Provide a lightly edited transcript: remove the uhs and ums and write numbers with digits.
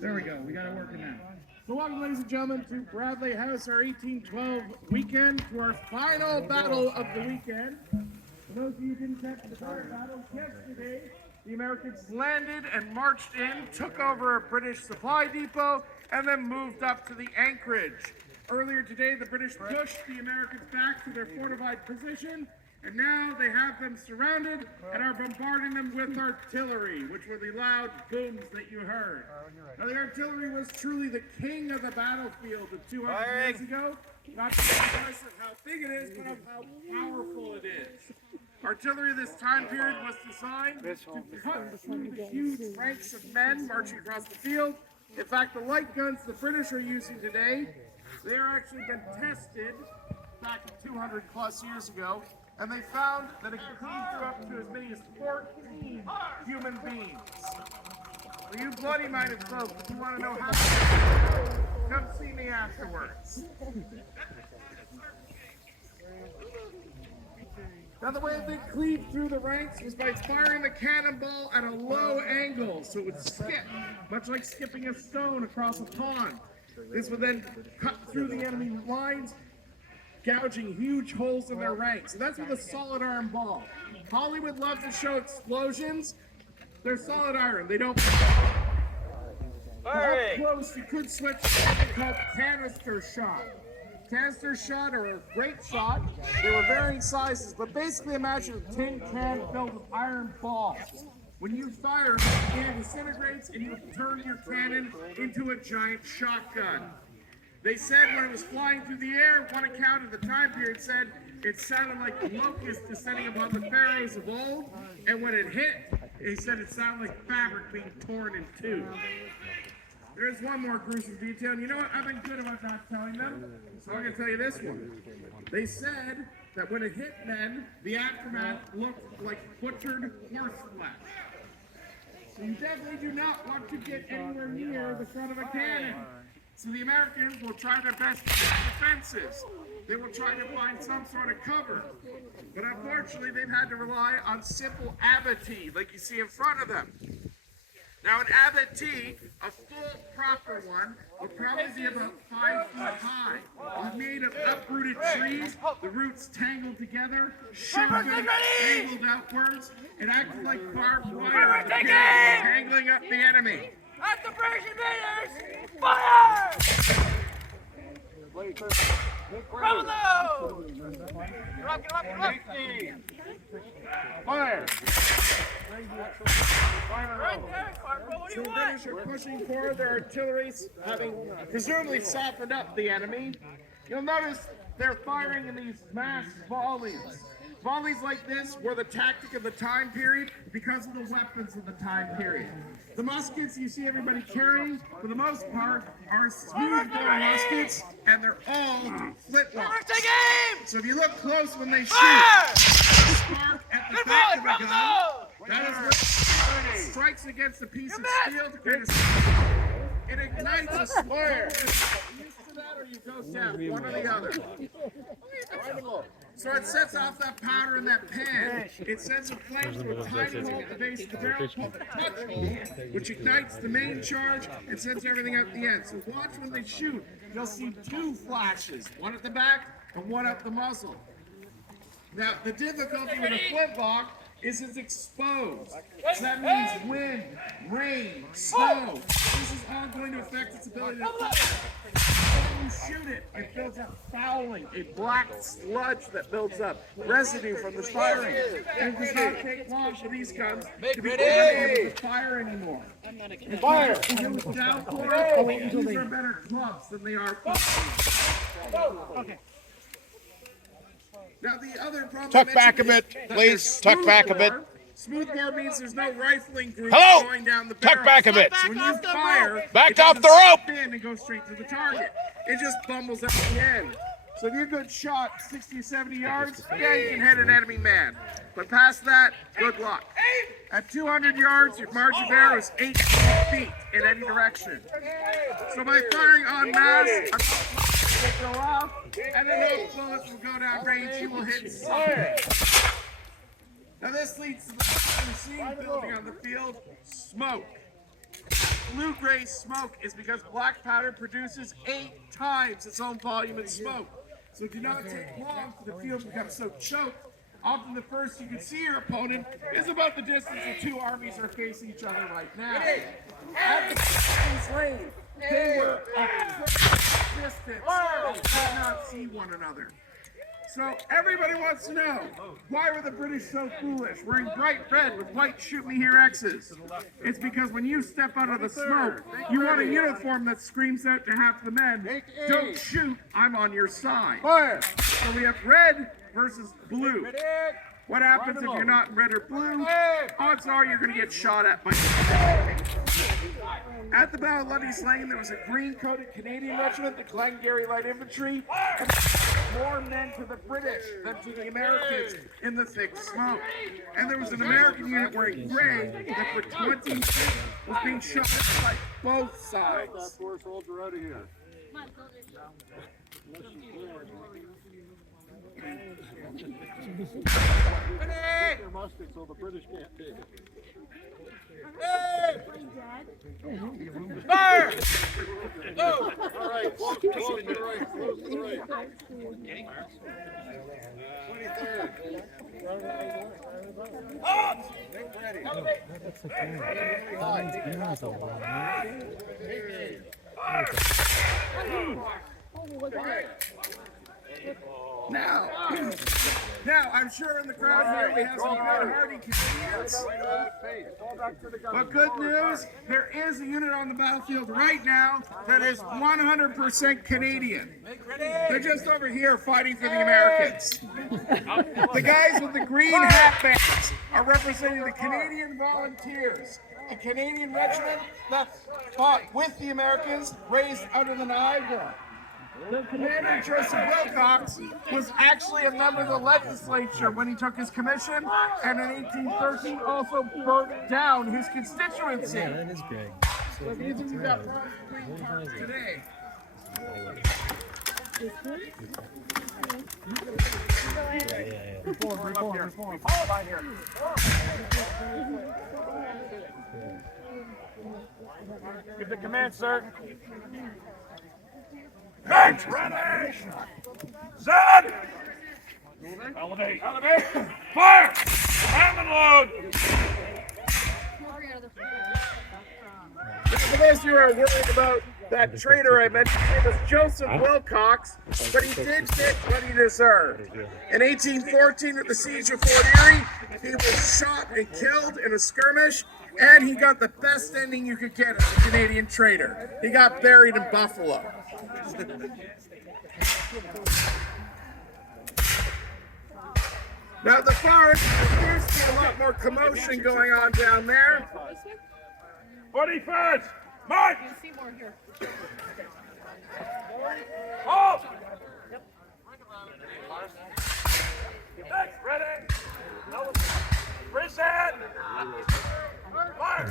There we go. We got it working now. So welcome, ladies and gentlemen, to Bradley House, our 1812 weekend, to our final battle of the weekend. For those of you who didn't catch the first battle, yesterday, the Americans landed and marched in, took over a British supply depot, and then moved up to the anchorage. Earlier today, the British pushed the Americans back to their fortified position, and now they have them surrounded and are bombarding them with artillery, which were the loud booms that you heard. Now, the artillery was truly the king of the battlefield of 200 years ago, not just because of how big it is, but of how powerful it is. Artillery of this time period was designed to cut through the huge ranks of men marching across the field. In fact, the light guns the British are using today, they are actually been tested back 200 plus years ago, and they found that it could clean through up to as many as 14 human beings. For you bloody-minded folks, if you want to know how to come see me afterwards. Now, the way they cleaved through the ranks was by firing the cannonball at a low angle, so it would skip, much like skipping a stone across a pond. This would then cut through the enemy lines, gouging huge holes in their ranks. And that's with a solid iron ball. Hollywood loves to show explosions. They're solid iron. They don't. Up close, you could switch to something called canister shot. Canister shot are a great shot. They were varying sizes, but basically imagine a tin can filled with iron balls. When you fire, it disintegrates and you turn your cannon into a giant shotgun. They said when it was flying through the air, one account of the time period said it sounded like locusts descending upon the pharaohs of old, and when it hit, they said it sounded like fabric being torn in two. There's one more gruesome detail, and you know what? I've been good about not telling them, so I'm going to tell you this one. They said that when it hit men, the aftermath looked like butchered horse flesh. So you definitely do not want to get anywhere near the front of a cannon. So the Americans will try their best to defenses. They will try to find some sort of cover. But unfortunately, they've had to rely on simple abatis, like you see in front of them. Now, an abattis, a full proper one, would probably be about 5 feet high. It's made of uprooted trees, the roots tangled together, shivered, angled outwards. It acts like barbed wire, tangling up the enemy. At the British invaders! Fire! Bravo! Get up! Fire! What do you The want? British are pushing forward their artillery, having presumably softened up the enemy. You'll notice they're firing in these mass volleys. Volleys like this were the tactic of the time period because of the weapons of the time period. The muskets you see everybody carrying, for the most part, are smooth-bore muskets, and they're all flintlock. So if you look close when they shoot, the spark at the back of the gun, that is what strikes against a piece of steel to create a... It ignites a square. Used to that or you go down, one or the other. So it sets off that powder in that pan. It sends a flame through a tiny hole at the base of the barrel called the touch hole, which ignites the main charge and sends everything out the end. So watch when they shoot. You'll see 2 flashes, one at the back and one up the muzzle. Now, the difficulty with a flintlock is it's exposed. So that means wind, rain, snow. This is all going to affect its ability to fire. When you shoot it, it builds up fouling, a black sludge that builds up, residue from the firing. And it does not take long for these guns to be able to fire anymore. Fire! These are better clubs than they are. Okay. Now the other problem. Tuck back a bit, please. Tuck back a bit. Smoothbore means there's no rifling group going down the barrel. Tuck back a bit. So when you fire, back off the rope. And go straight to the target. It just bumbles at the end. So if you're a good shot, 60 or 70 yards, yeah, you can hit an enemy man. But past that, good luck. At 200 yards, your margin of error is 8 feet in any direction. So by firing en masse, will go off, and then those bullets will go down range. You will hit something. Now this leads to the machine building on the field, smoke. Blue-gray smoke is because black powder produces 8 times its own volume in smoke. So it did not take long for the field to become so choked. Often the first you can see your opponent is about the distance the two armies are facing each other right now. At the lane, they were a distance. They could not see one another. So everybody wants to know, why were the British so foolish, wearing bright red with white shoot me here X's? It's because when you step out of the smoke, you want a uniform that screams out to half the men, don't shoot, I'm on your side. Fire! So we have red versus blue. What happens if you're not in red or blue? Odds are you're going to get shot at by At the Battle of Lundy's Lane, there was a green-coated Canadian regiment, the Glengarry Light Infantry, and more men to the British than to the Americans in the thick smoke. And there was an American unit wearing gray that for 20 years was being shot at by both sides. That poor soldier out of here. Your musket so the British can't take it. Fire! Go! All right, close to the right, close to the right. 23rd. Up! Get ready. Now, I'm sure in the crowd here we have some very hardy Canadians. But good news, there is a unit on the battlefield right now that is 100% Canadian. They're just over here fighting for the Americans. The guys with the green hat bands are representing the Canadian Volunteers, a Canadian regiment that fought with the Americans, raised out of the Niagara. The commander, Joseph Wilcox, was actually a member of the legislature when he took his commission, and in 1813 also burnt down his constituency. Yeah, that is Greg. So these of you got green cards today. Give the command, sir. Bench ready! Set! Elevate! Elevate! Fire! Ram and load! For those of you who are worried about that traitor I mentioned, his name was Joseph Wilcox, but he did get what he deserved. In 1814, at the siege of Fort Erie, he was shot and killed in a skirmish, and he got the best ending you could get as a Canadian traitor. He got buried in Buffalo. Now the forest, there appears to be a lot more commotion going on down there. 41st! March! Halt! Next, ready! Reset! Fire!